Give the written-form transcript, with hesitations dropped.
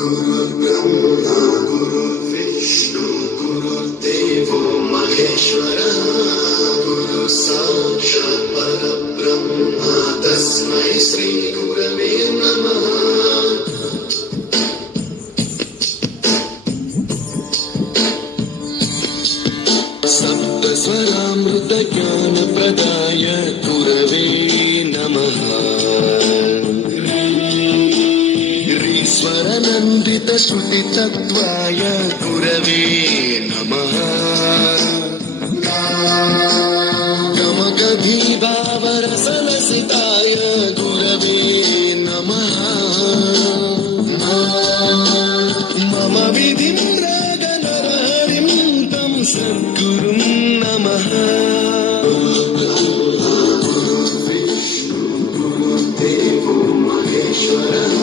गुरुर्ब्रह्मा गुरुर्विष्णु गुरुर्देवो महेश्वरः गुरु साक्षात् परब्रह्म तस्मै श्री गुरवे नमः। सप्तस्वरामृत ज्ञान प्रदाय गुरवे नमः। स्वरनन्दित श्रुति तत्त्वाय गुरवे नमः। गमगभीभावरसलसिताय गुरवे नमः। मम विधिं रागनरहरिं तं सद्गुरुं नमः। गुरुर्विष्णु गुरुर्देवो महेश्वरः